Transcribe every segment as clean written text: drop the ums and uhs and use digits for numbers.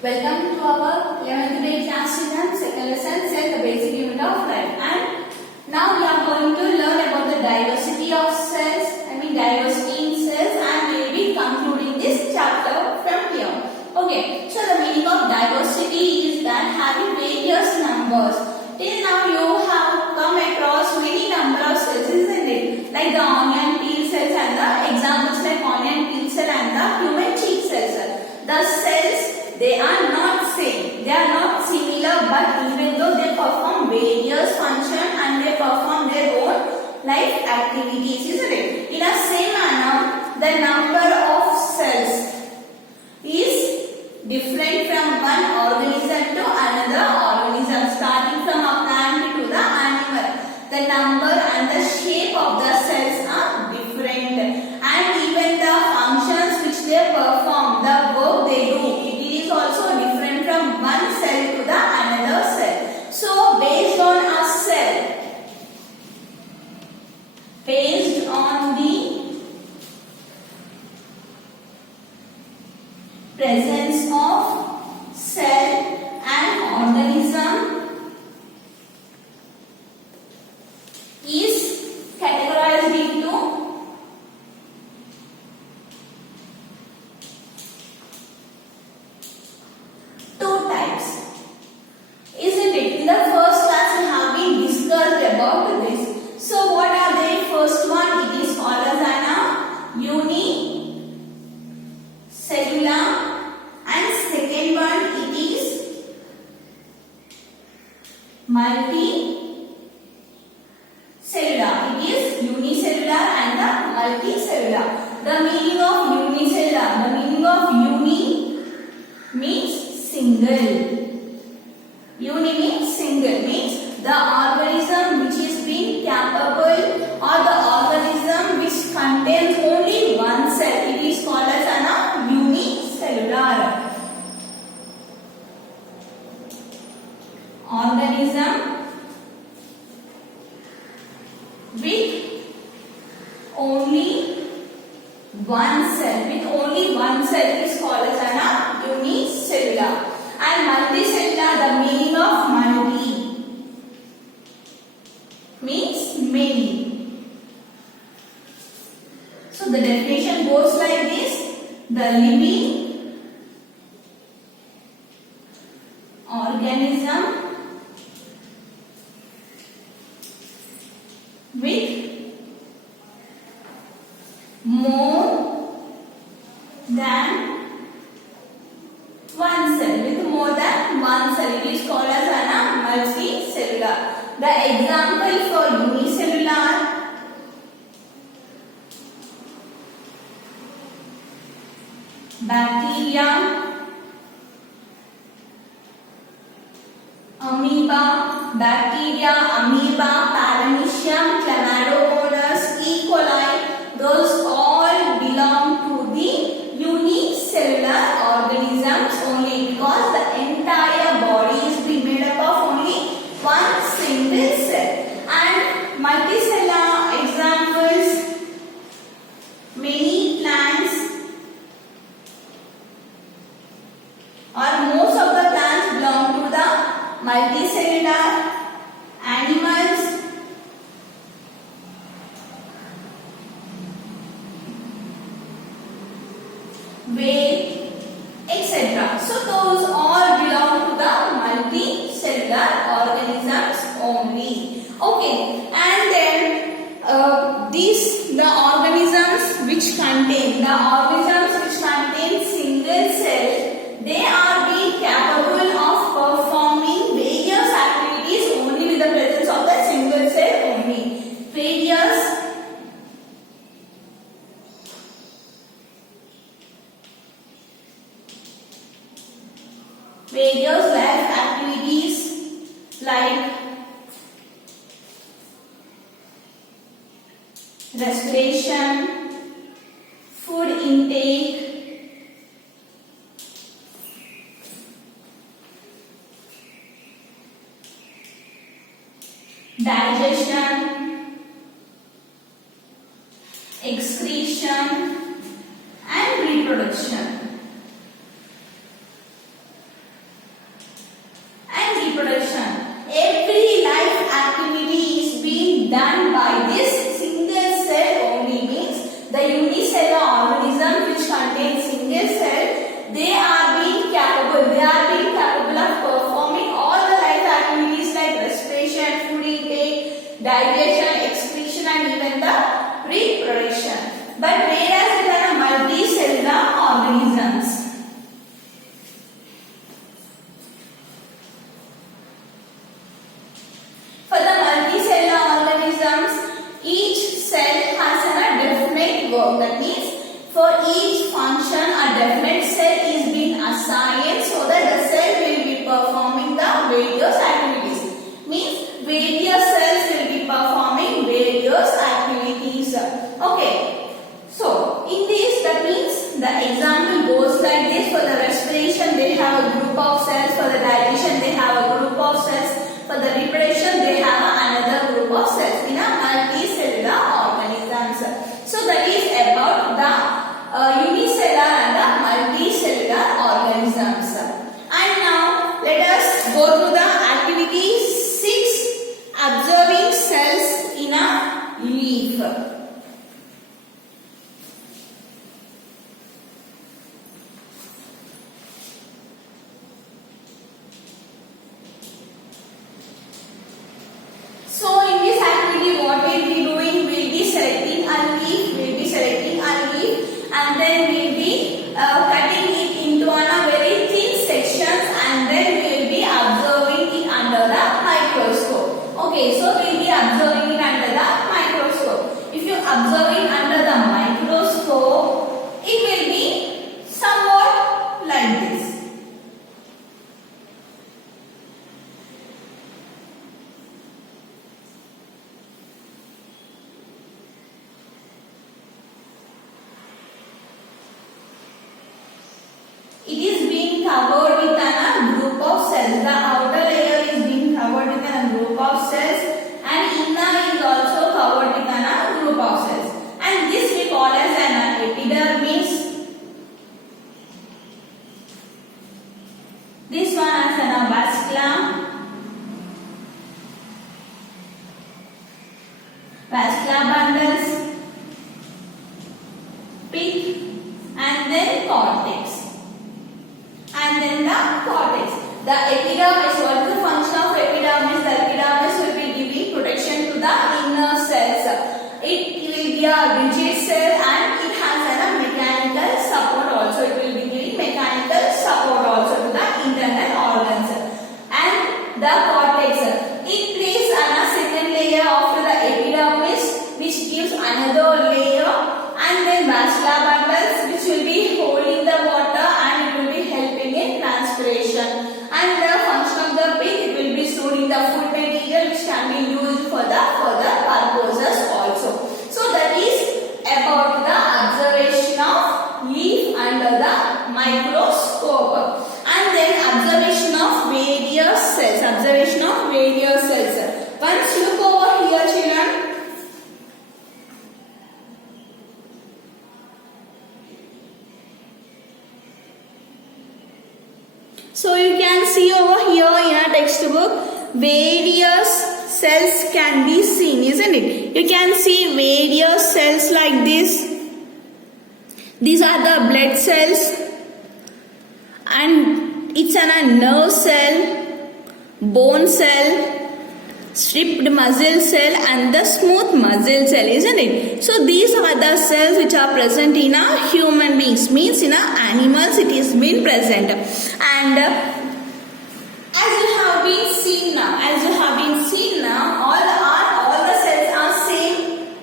Welcome to our 11th grade class student, second lesson, Cell, the basic unit of life. And now we are going to learn about the diversity of cells, diversity in cells, and we will be concluding this chapter from here. Okay, so the meaning of diversity is that having various numbers. Till now you have come across many number of cells, isn't it? Like the onion peel cells and the examples like onion peel cell and the human cheek cells. The cells, they are not same, they are not similar, but even though they perform various functions and they perform their own life activities, isn't it? In a same manner, the number of cells is different from one organism to another organism, starting from a plant to the animal. The number and the shape of the cells are different, and even the functions which they perform, the work they do, is also different from one cell to the another cell. So based on a cell, based on the presence of cell and organism is categorized into two types, isn't it? In the first class we have been discussed about this. So what are they? First one, it is called as an unicellular, and second one it is multicellular. It is unicellular and the multicellular. The meaning of unicellular, the meaning of uni means single. Uni means single, means the organism which is being capable, or the organism which contains only one cell. It is called as an unicellular. Organism with only one cell. With only one cell is called as an unicellular. And multicellular, the meaning of multi means many. So the definition goes like this: the living organism with more than one cell. With more than one cell, it is called as an multicellular. The example for unicellular: bacteria, amoeba, paramecium, chlamydomonas, E. coli, those all belong to the unicellular organisms only, because the entire body is being made up of only one single cell. And multicellular examples: many plants, or most of the plants belong to the multicellular. Animals, whale, etc. So those all belong to the multicellular organisms only. Okay, and then the organisms which contain single cell, they are being capable of performing various activities only with the presence of the single cell only. Various life activities like respiration, food intake, digestion, excretion, and reproduction. it is being covered with a group of cells. The outer layer is being covered with a group of cells and inner is also covered with a group of cells. And this we call as an epidermis. This one as an vascula. Vascular bundles, pith, and then cortex. And then the cortex. The epidermis, what is the function of epidermis? The epidermis will be giving protection to the inner cells. It will be a rigid cell and it has a mechanical support also. It will be giving mechanical support also to the internal organs. And the cortex. It plays a second layer after the epidermis, which gives another layer, and then vascular bundles, which will be holding the water and it will be helping in transpiration. And the function of the pith, it will be storing the food material, which can be used for the further purposes also. So that is about the observation of leaf under the microscope. And then observation of various cells. Observation of various cells. Once look over here, children. So you can see over here in our textbook, various cells can be seen, isn't it? You can see various cells like this. These are the blood cells. And it's a nerve cell, bone cell, stripped muscle cell and the smooth muscle cell, isn't it? So these are the cells which are present in a human beings, means in a animals it is been present. And as you have been seen now, all the cells are same.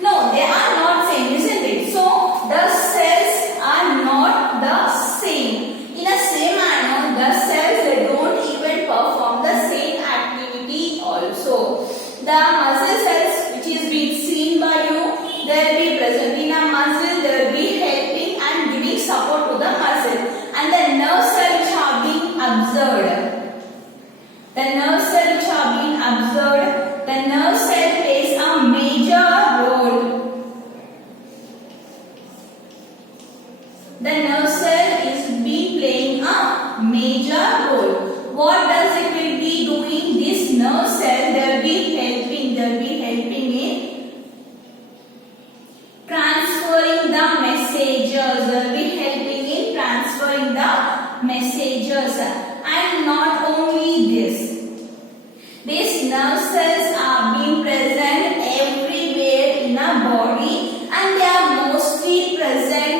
No, they are not same, isn't it? So the cells are not the same. In the same manner, the cells, they don't even perform the same activity also. The muscle cells which is being seen by you, they will be present in a muscle, they will be helping and giving support to the muscle. And the nerve cells which are being observed, the nerve cell which are being observed, the nerve cell plays a major role. The nerve cell is being playing a major role. What does it will be doing? This nerve cell, they will be helping in transferring the messages. They will be helping in transferring the messages. And not only this, these nerve cells are being present everywhere in our body, and they are mostly present.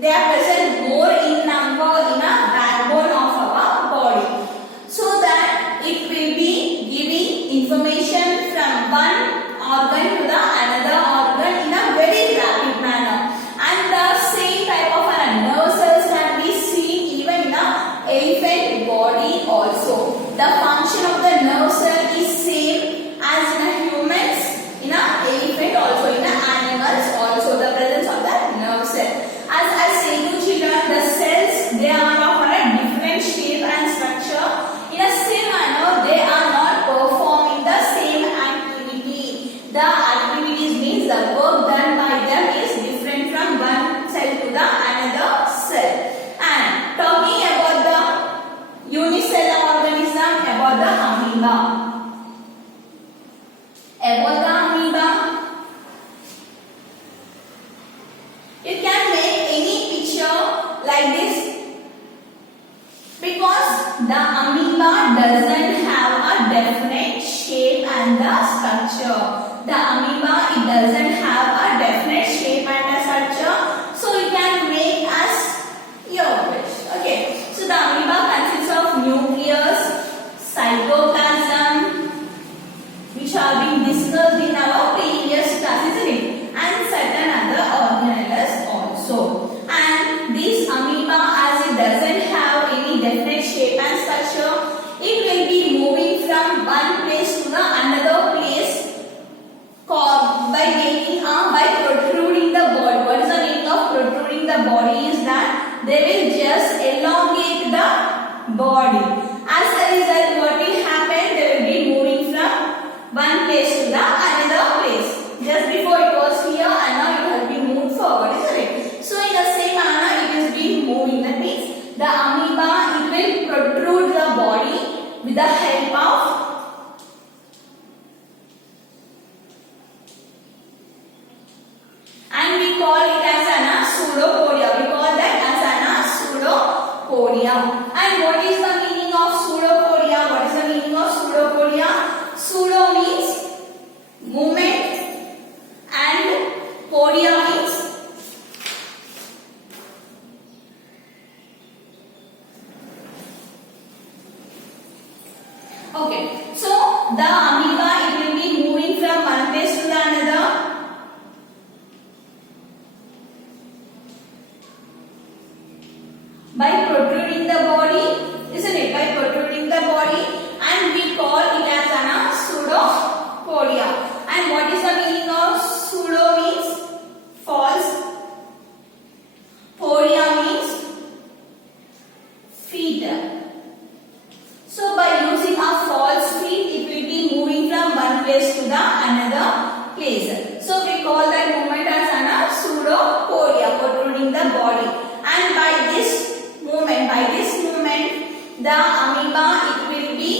They are present more in number in a backbone of our body, so that it will be giving information from one organ to the another organ in a very rapid manner. And the same type of nerve cells can be seen even in a elephant body also. The function of the nerve cell is same as in a humans, in a elephant also, in a animals also. The presence of the nerve cell. As I say to children, the cells, they are of a different shape and structure. In a same manner, they are not performing the same activity. The activities means the work done by them is different from one cell to the another cell. And talking about the unicellular organism, about the amoeba. About the amoeba, you can make any picture like this, because the amoeba doesn't have a definite shape and the structure. The amoeba, it doesn't have a definite shape and a structure, so you can make as your wish. Okay, so the amoeba consists of nucleus, cytoplasm, which are being discussed in our previous class, isn't it? And certain other organelles also. And this amoeba, as it doesn't have any definite shape and structure, it will be moving from one place to the another place called they will just elongate the body. As a result, what will happen? They will be moving from one place to the another place. Just before it was here and now it has been moved forward, isn't it? So in the same manner, it is being moving. That means the amoeba, it will protrude the body with the help of and we call it as an pseudopodia. We call that as an pseudopodia. And what is the meaning of pseudopodia? What is the meaning of pseudopodia? Pseudo means movement and podia means okay. So the amoeba, it will be moving from one place to the another. By protruding the body, isn't it? By protruding the body, and we call it as an pseudopodia. And what is the meaning of pseudo means false, podia means feet. So by using a false feet, it will be moving from one place to the another place. So we call that movement as an pseudopodia, protruding the body. And by this movement, the amoeba, it will be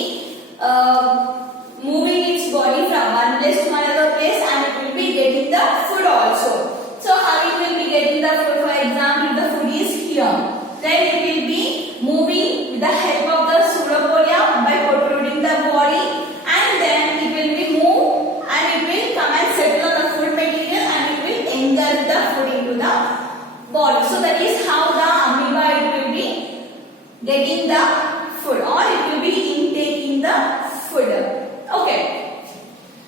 moving its body from one place to another place, and it will be getting the food also. So how it will be getting the food? For example, the food is here. Then it will be moving with the help of the pseudopodia by protruding the body, and then it will be moved and it will come and settle on the food material and it will engulf the food into the body. So that is how the amoeba, it will be getting the food, or it will be intaking the food. Okay.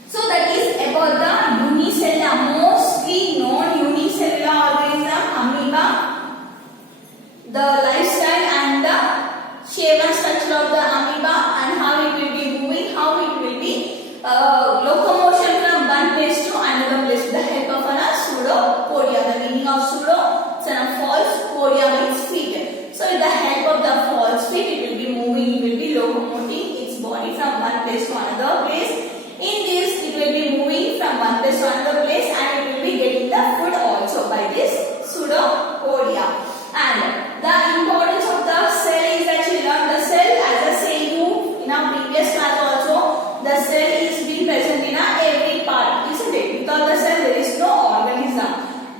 So that is about the unicellular, mostly known unicellular organism, amoeba, the lifestyle and the shape and structure of the amoeba, and how it will be moving, how it will be locomotion from one place to another place with the help of a pseudopodia. The meaning of pseudo, it's a false, podia means feet. So with the help of the false feet, it will be moving, it will be locomoting its body from one place to another place. In this, it will be moving from one place to another place, and it will be getting the food also by this pseudopodia. And the importance of the cell is that you learn the cell, as I said you in our previous class also, the cell is being present in every part, isn't it? Without the cell, there is no organism.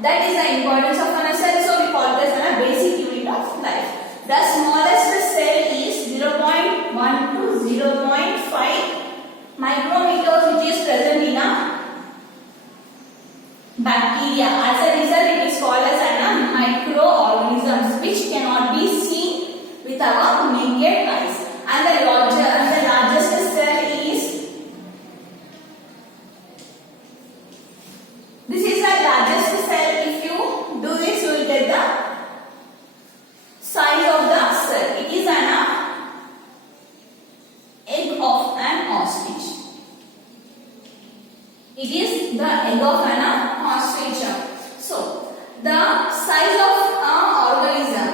That is the importance of a cell, so we call this a basic unit of life. The smallest cell is 0.1 to 0.5 micrometers, which is present in a bacteria. As a result, it is called as a microorganisms, which cannot be seen with our naked eyes. And the largest cell is, this is the largest cell. If you do this, you will get the size of the cell. It is an egg of an ostrich. It is the egg of an ostrich. So the size of an organism,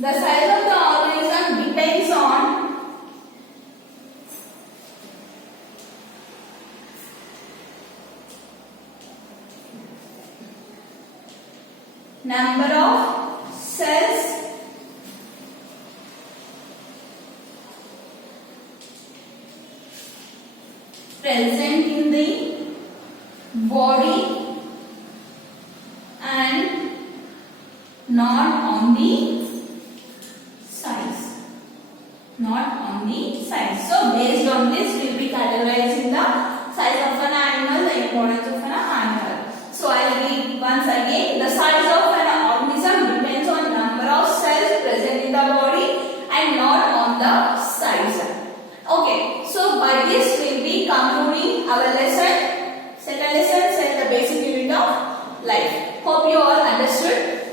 the size of the organism depends on number of cells present in the body and not on the size. Not on the size. So based on this, we will be categorizing the size of an animal, the importance of an animal. So I will read once again. The size of an organism depends on number of cells present in the body and not on the size. Okay, so by this we will be concluding our lesson. Second lesson, set the basic unit of life. Hope you all understood.